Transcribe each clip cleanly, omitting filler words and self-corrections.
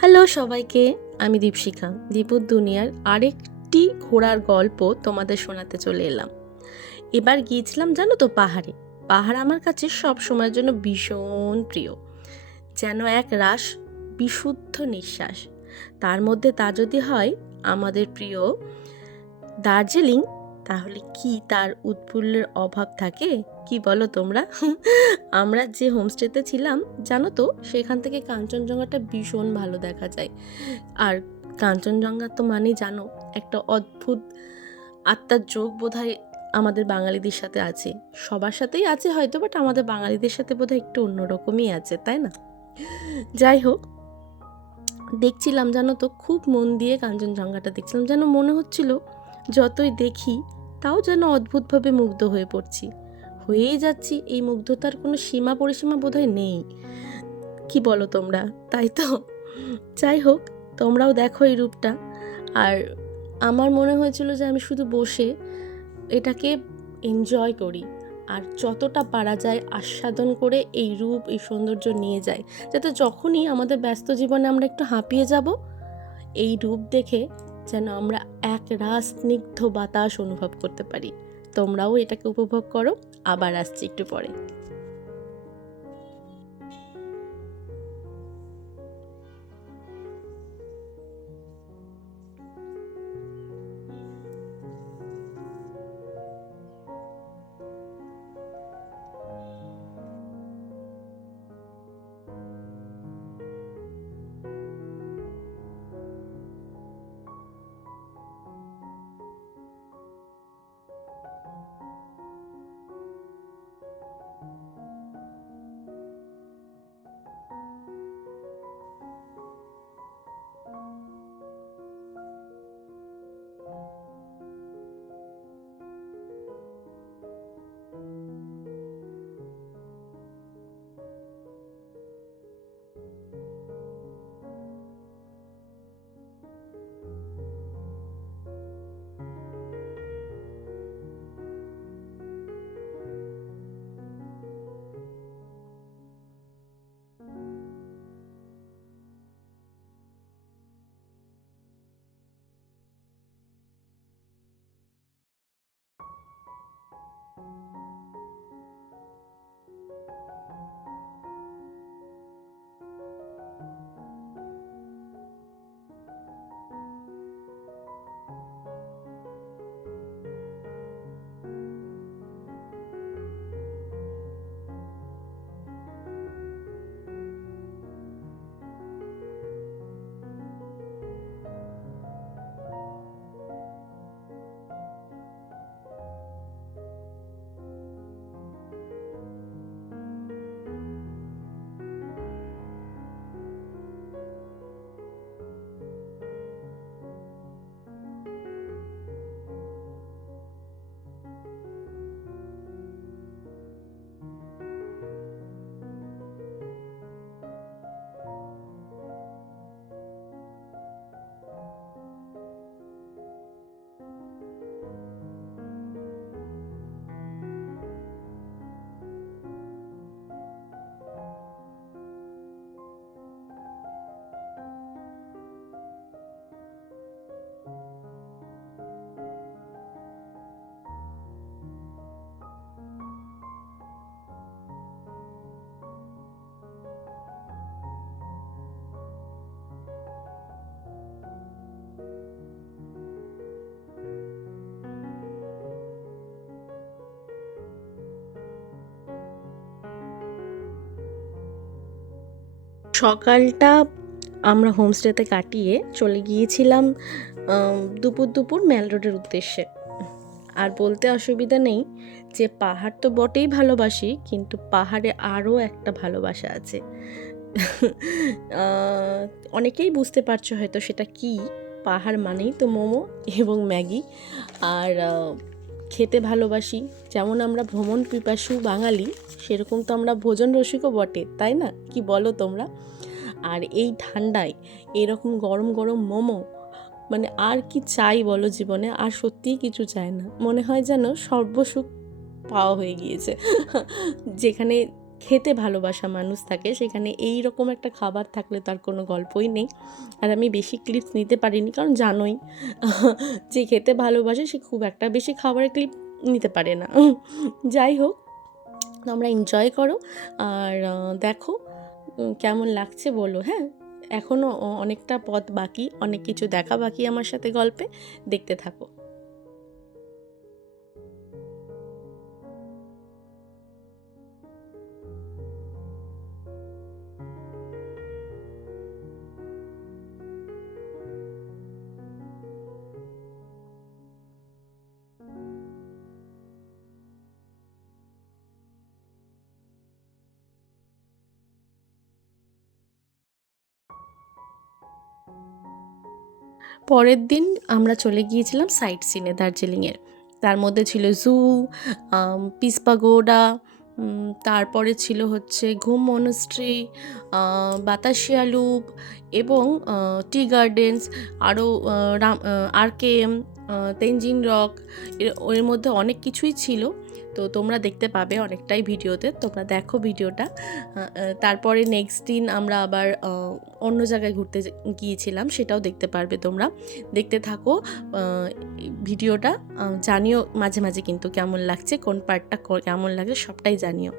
Hello সবাইকে, আমি দীপশিখা। দীপুর দুনিয়ার আরেকটি ঘোরার গল্প তোমাদের শোনাতে চলে এলাম। এবার গিয়েছিলাম জানো তো পাহাড়ে। পাহাড় আমার কাছে সব সময়ের জন্য ভীষণ প্রিয়, যেন এক রাস বিশুদ্ধ নিঃশ্বাস। তার মধ্যে তা যদি হয় আমাদের প্রিয় দার্জিলিং, তাহলে কি তার উৎফুল্লের অভাব থাকে? কি বলো তোমরা? আমরা যে হোমস্টেতে ছিলাম জানো তো, সেখান থেকে কাঞ্চনজঙ্ঘাটা ভীষণ ভালো দেখা যায়। আর কাঞ্চনজঙ্ঘা তো মানে জানো, একটা অদ্ভুত আত্মার যোগ বোধহয় আমাদের বাঙালিদের সাথে আছে। সবার সাথেই আছে হয়তো, বাট আমাদের বাঙালিদের সাথে বোধহয় একটু অন্যরকমই আছে, তাই না? যাই হোক, দেখছিলাম জানো তো, খুব মন দিয়ে কাঞ্চনজঙ্ঘাটা দেখছিলাম। যেন মনে হচ্ছিল যতই দেখি তাও যেন অদ্ভুতভাবে মুগ্ধ হয়ে পড়ছি, হয়েই যাচ্ছি। এই মুগ্ধতার কোনো সীমা পরিসীমা বোধহয় নেই। কি বলো তোমরা? তাই তো। যাই হোক, তোমরাও দেখো এই রূপটা। আর আমার মনে হয়েছিল যে আমি শুধু বসে এটাকে এনজয় করি, আর যতটা পারা যায় আস্বাদন করে এই রূপ, এই সৌন্দর্য নিয়ে যাই, যাতে যখনই আমাদের ব্যস্ত জীবনে আমরা একটু হাঁপিয়ে যাব, এই রূপ দেখে যেন আমরা এক রাস স্নিগ্ধ বাতাস অনুভব করতে পারি। তোমরাও এটাকে উপভোগ করো। আবার আসছি একটু পরে। সকালটা আমরা হোমস্টেতে কাটিয়ে চলে গিয়েছিলাম দুপুর দুপুর ম্যাল রোডের উদ্দেশ্যে। আর বলতে অসুবিধা নেই যে পাহাড় তো বটেই ভালোবাসি, কিন্তু পাহাড়ে আরও একটা ভালোবাসা আছে। আহ, অনেকেই বুঝতে পারছো হয়তো সেটা কি। পাহাড় মানেই তো মোমো এবং ম্যাগি। আর খেতে ভালোবাসি। যেমন আমরা ভ্রমণ পিপাসু বাঙালি, সেরকম তো আমরা ভোজন রসিকও বটে, তাই না? কি বলো তোমরা? আর এই ঠান্ডায় এরকম গরম গরম মোমো, মানে আর কি চাই বলো জীবনে? আর সত্যিই কিছু চাই না, মনে হয় যেন সর্বসুখ পাওয়া হয়ে গিয়েছে। যেখানে খেতে ভালোবাসা মানুষ থাকে, সেখানে এই রকম একটা খাবার থাকলে তার কোনো গল্পই নেই। আর আমি বেশি ক্লিপস নিতে পারিনি, কারণ জানোই যে খেতে ভালোবাসে সে খুব একটা বেশি খাবারের ক্লিপ নিতে পারে না। যাই হোক, তোমরা এনজয় করো। আর দেখো কেমন লাগছে বলো। হ্যাঁ, এখনও অনেকটা পথ বাকি, অনেক কিছু দেখা বাকি আমার সাথে গল্পে। দেখতে থাকো। পরের দিন আমরা চলে গিয়েছিলাম সাইট সিনে দার্জিলিংয়ের। তার মধ্যে ছিল জু, পিস পাগোডা, তারপরে ছিল হচ্ছে ঘুম মনস্ট্রি, বাতাসিয়া লুপ এবং টি গার্ডেন্স, আরও আরকেএম, তেনজিং রক। এর মধ্যে অনেক কিছুই ছিল। তো তোমরা দেখতে পাবে অনেকটাই ভিডিওতে, তোমরা দেখো ভিডিওটা। তারপরে নেক্সট দিন আমরা আবার অন্য জায়গায় ঘুরতে গিয়েছিলাম, সেটাও দেখতে পারবে তোমরা। দেখতে থাকো ভিডিওটা। জানিও মাঝে মাঝে কিন্তু কেমন লাগছে, কোন পার্টটা কেমন লাগছে সবটাই জানিও।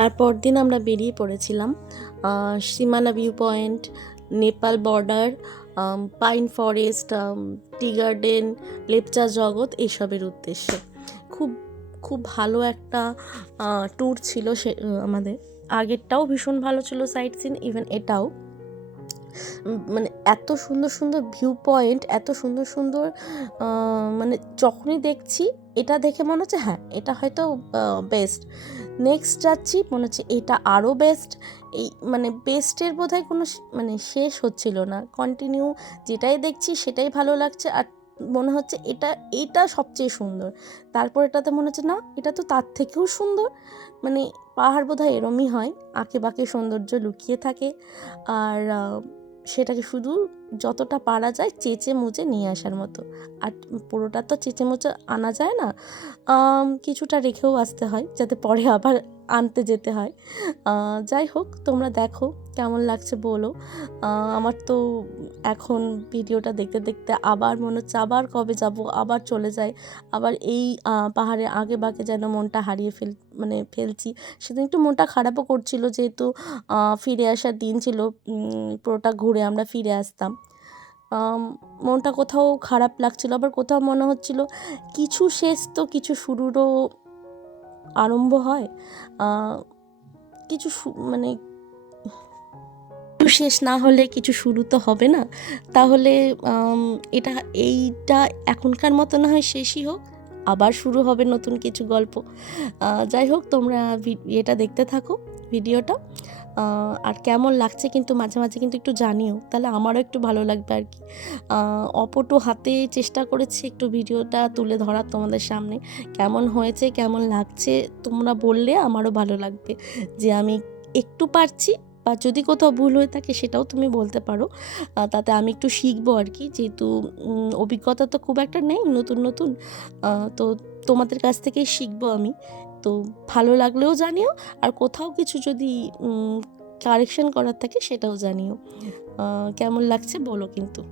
তারপর দিন আমরা বেরিয়ে পড়েছিলাম সীমানা view point, Nepal border, pine forest, tea garden, Lepcha জগৎ এসবের উদ্দেশ্যে। খুব খুব ভালো একটা ট্যুর ছিল সে আমাদের। আগেরটাও ভীষণ ভালো ছিল সাইট সিন, ইভেন এটাও। মানে এত সুন্দর সুন্দর ভিউ পয়েন্ট, এত সুন্দর সুন্দর মানে যখনই দেখছি এটা দেখে মনে হচ্ছে হ্যাঁ এটা হয়তো বেস্ট, নেক্সট যাচ্ছি মনে হচ্ছে এটা আরও বেস্ট। এই মানে বেস্টের বোধহয় কোনো মানে শেষ হচ্ছিল না, কন্টিনিউ যেটাই দেখছি সেটাই ভালো লাগছে, আর মনে হচ্ছে এটা সবচেয়ে সুন্দর। তারপর এটাতে মনে হচ্ছে না এটা তো তার থেকেও সুন্দর। মানে পাহাড় বোধহয় এরমই হয়, আঁকে বাঁকে সৌন্দর্য লুকিয়ে থাকে, আর সেটাকে শুধু যতটা পারা যায় চেঁচে মুচে নিয়ে আসার মতো। আর পুরোটা তো চেঁচে মুচে আনা যায় না, কিছুটা রেখেও আসতে হয় যাতে পরে আবার আনতে যেতে হয়। যাই হোক, তোমরা দেখো কেমন লাগছে বলো। আমার তো এখন ভিডিওটা দেখতে দেখতে আবার মনে হচ্ছে আবার কবে যাব, আবার চলে যাই, আবার এই পাহাড়ে আগে বাগে যেন মনটা হারিয়ে ফেলছি। সেদিন একটু মনটা খারাপও করছিল, যেহেতু ফিরে আসার দিন ছিল, পুরোটা ঘুরে আমরা ফিরে আসতাম। মনটা কোথাও খারাপ লাগছিল, আবার কোথাও মনে হচ্ছিল কিছু শেষ তো কিছু শুরুরও আরম্ভ হয়। কিছু মানে কিছু শেষ না হলে কিছু শুরু তো হবে না। তাহলে এইটা এখনকার মতো না হয় শেষই হোক, আবার শুরু হবে নতুন কিছু গল্প। যাই হোক, তোমরা এটা দেখতে থাকো ভিডিওটা, আর কেমন লাগছে কিন্তু মাঝে মাঝে কিন্তু একটু জানিও, তাহলে আমারও একটু ভালো লাগবে আর কি। অপটু হাতে চেষ্টা করেছি একটু ভিডিওটা তুলে ধরার তোমাদের সামনে। কেমন হয়েছে কেমন লাগছে তোমরা বললে আমারও ভালো লাগবে, যে আমি একটু পারছি, বা যদি কোথাও ভুল হয়ে থাকে সেটাও তুমি বলতে পারো। তাতে আমি একটু শিখবো আর কি, যেহেতু অভিজ্ঞতা তো খুব একটা নেই, নতুন নতুন, তো তোমাদের কাছ থেকেই শিখবো আমি। তো ভালো লাগলেও জানিও, আর কোথাও কিছু যদি কারেকশন করার থাকে সেটাও জানিও। কেমন লাগছে বলো কিন্তু।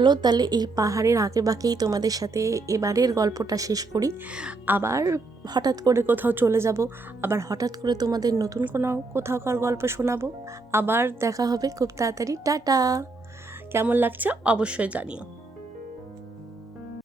চলো তাহলে এই পাহাড়ের আঁকে বাঁকেই তোমাদের সাথে এবারের গল্পটা শেষ করি। আবার হঠাৎ করে কোথাও চলে যাব, আবার হঠাৎ করে তোমাদের নতুন কোনো কোথাওকার গল্প শোনাবো। আবার দেখা হবে খুব তাড়াতাড়ি। টাটা। কেমন লাগছে অবশ্যই জানিও।